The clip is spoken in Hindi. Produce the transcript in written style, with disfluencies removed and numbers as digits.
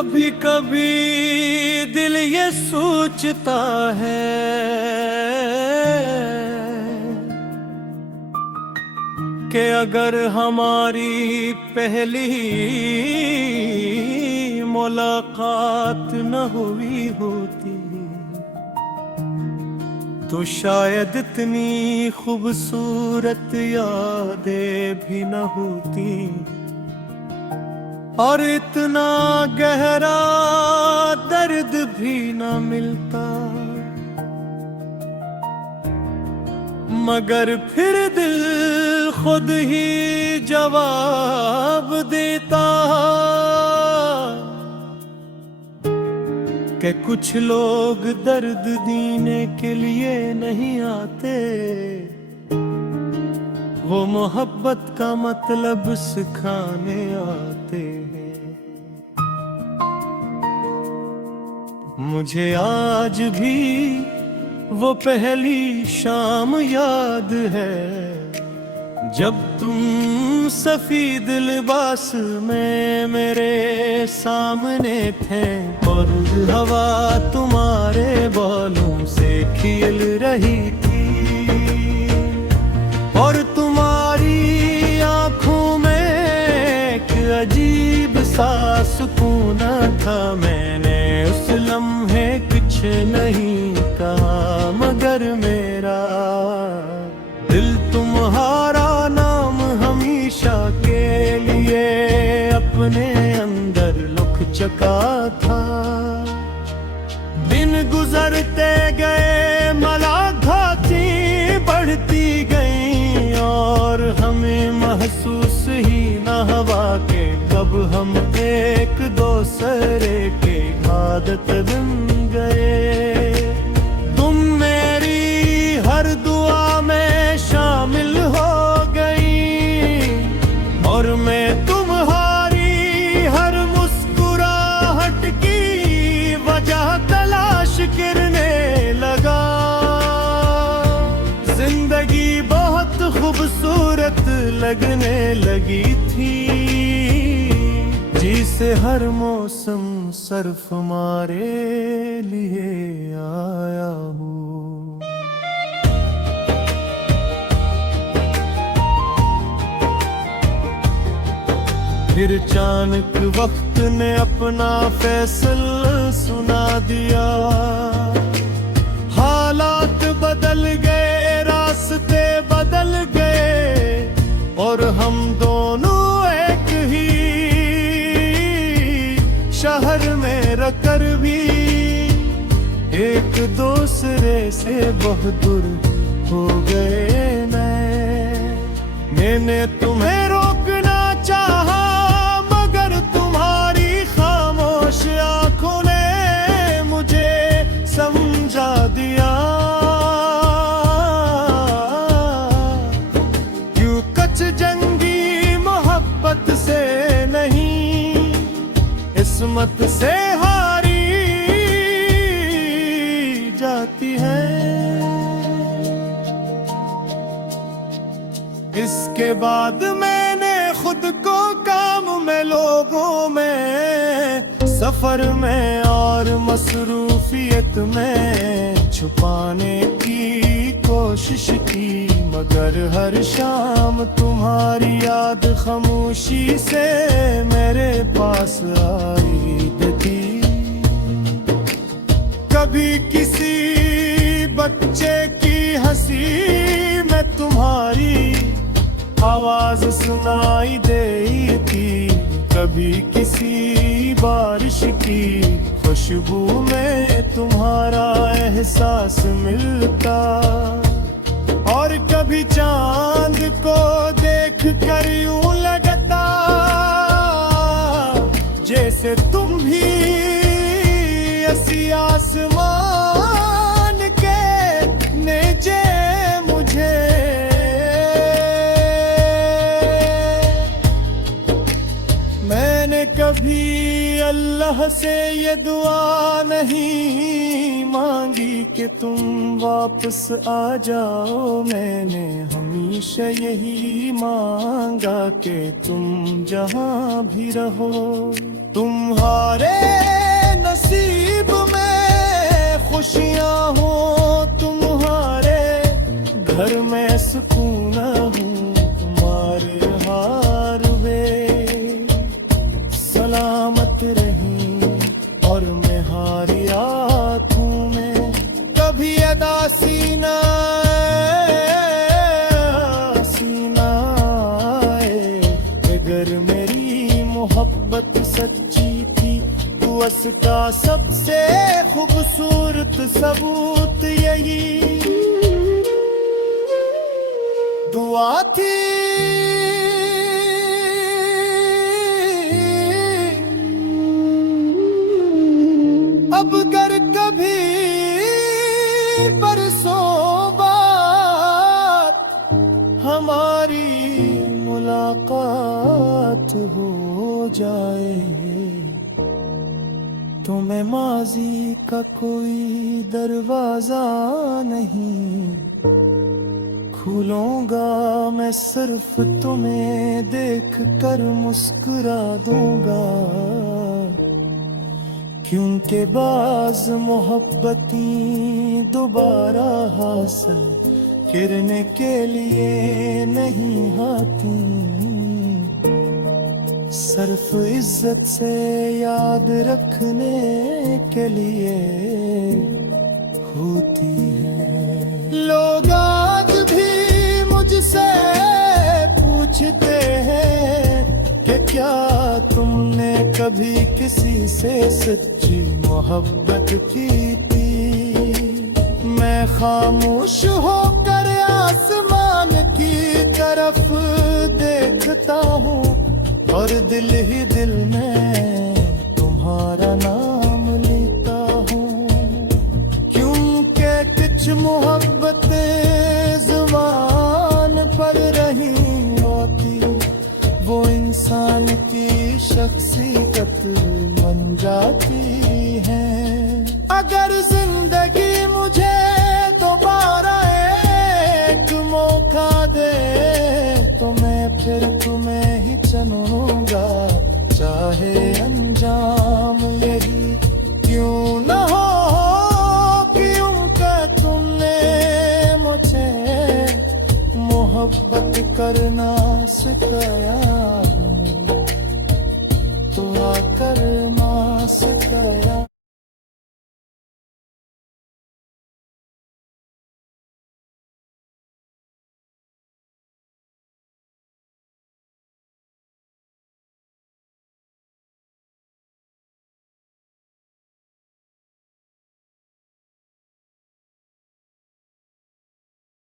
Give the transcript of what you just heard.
कभी कभी दिल ये सोचता है कि अगर हमारी पहली मुलाकात न हुई होती तो शायद इतनी खूबसूरत यादें भी न होती और इतना गहरा दर्द भी न मिलता। मगर फिर दिल खुद ही जवाब देता कि कुछ लोग दर्द देने के लिए नहीं आते, वो मोहब्बत का मतलब सिखाने आते हैं। मुझे आज भी वो पहली शाम याद है जब तुम सफेद लिबास में मेरे सामने थे और हवा तुम्हारे बालों से खिल रही थी और तुम्हारी आंखों में एक अजीब सा सुकून था। मैंने उस लम्हे कुछ नहीं कहा मगर मेरा दिल तुम्हारा नाम हमेशा के लिए अपने अंदर लुक चुका था। दिन गुजरते गए मलाघाती बढ़ती गई और हमें महसूस ही न हुआ के कब हम एक दूसरे के आदत बन गए। तुम मेरी हर दुआ में शामिल हो गई और मैं तुम्हारी हर मुस्कुराहट की वजह तलाश करने लगा। जिंदगी बहुत खूबसूरत लगने लगी थी जिसे हर मौसम सर्फ हमारे लिए आया हूँ। फिर अचानक वक्त ने अपना फैसला सुना दिया। हालात बदल गए, रास्ते बदल गए और हम दोनों एक ही शहर में रहकर भी एक दूसरे से बहुत दूर हो गए। मैंने तुम्हें रोकना चाहा मगर तुम्हारी खामोश आंखों ने मुझे समझा दिया। क्यों कच जंगी मोहब्बत से नहीं किस्मत से हारी जाती है। इसके बाद मैंने खुद को काम में, लोगों में, सफर में और मसरूफियत में छुपाने की कोशिश की मगर हर शाम तुम्हारी याद खामोशी से मेरे पास आई थी। कभी किसी बच्चे की हंसी में तुम्हारी आवाज सुनाई देती, कभी किसी बारिश की खुशबू में तुम्हारा एहसास मिलता और कभी चांद को देख कर यूं लगता जैसे तुम भी ऐसी आसमान के नीचे मुझे। मैंने कभी अल्लाह अल्लाह से ये दुआ नहीं मांगी कि तुम वापस आ जाओ, मैंने हमेशा यही मांगा कि तुम जहां भी रहो। तुम्हारे नसीब में खुशियां हो, तुम्हारे घर में सुकून हूँ, तुम्हारे हार वे सलामत रही और मैं हारी रातों में कभी अदा सीना अगर मेरी मोहब्बत सच्ची थी तो उसका सबसे खूबसूरत सबूत यही दुआ थी। अब अगर कभी परसों बात हमारी मुलाकात हो जाए तो मैं माजी का कोई दरवाजा नहीं खोलूंगा, मैं सिर्फ तुम्हें देख कर मुस्कुरा दूंगा, क्योंकि बाज मोहब्बतें दोबारा हासिल करने के लिए नहीं आती, सिर्फ इज्जत से याद रखने के लिए होती है। लोग आज भी मुझसे पूछते हैं कि क्या तुमने कभी किसी से सच्ची मोहब्बत की थी। मैं खामोश होकर आसमान की तरफ देखता हूँ और दिल ही दिल में तुम्हारा नाम लेता हूँ, क्योंकि कुछ मोहब्बत ज़ुबान पर नहीं होती, वो इंसान की शख्सियत बन जाती है। अगर जिंदगी मुझे दोबारा एक मौका दे तो मैं फिर तुम्हें ही चुनूंगा, चाहे अंजाम यही क्यों न हो, क्योंकि तुमने मुझे मोहब्बत करना सिखाया तो आकर माँ सिखा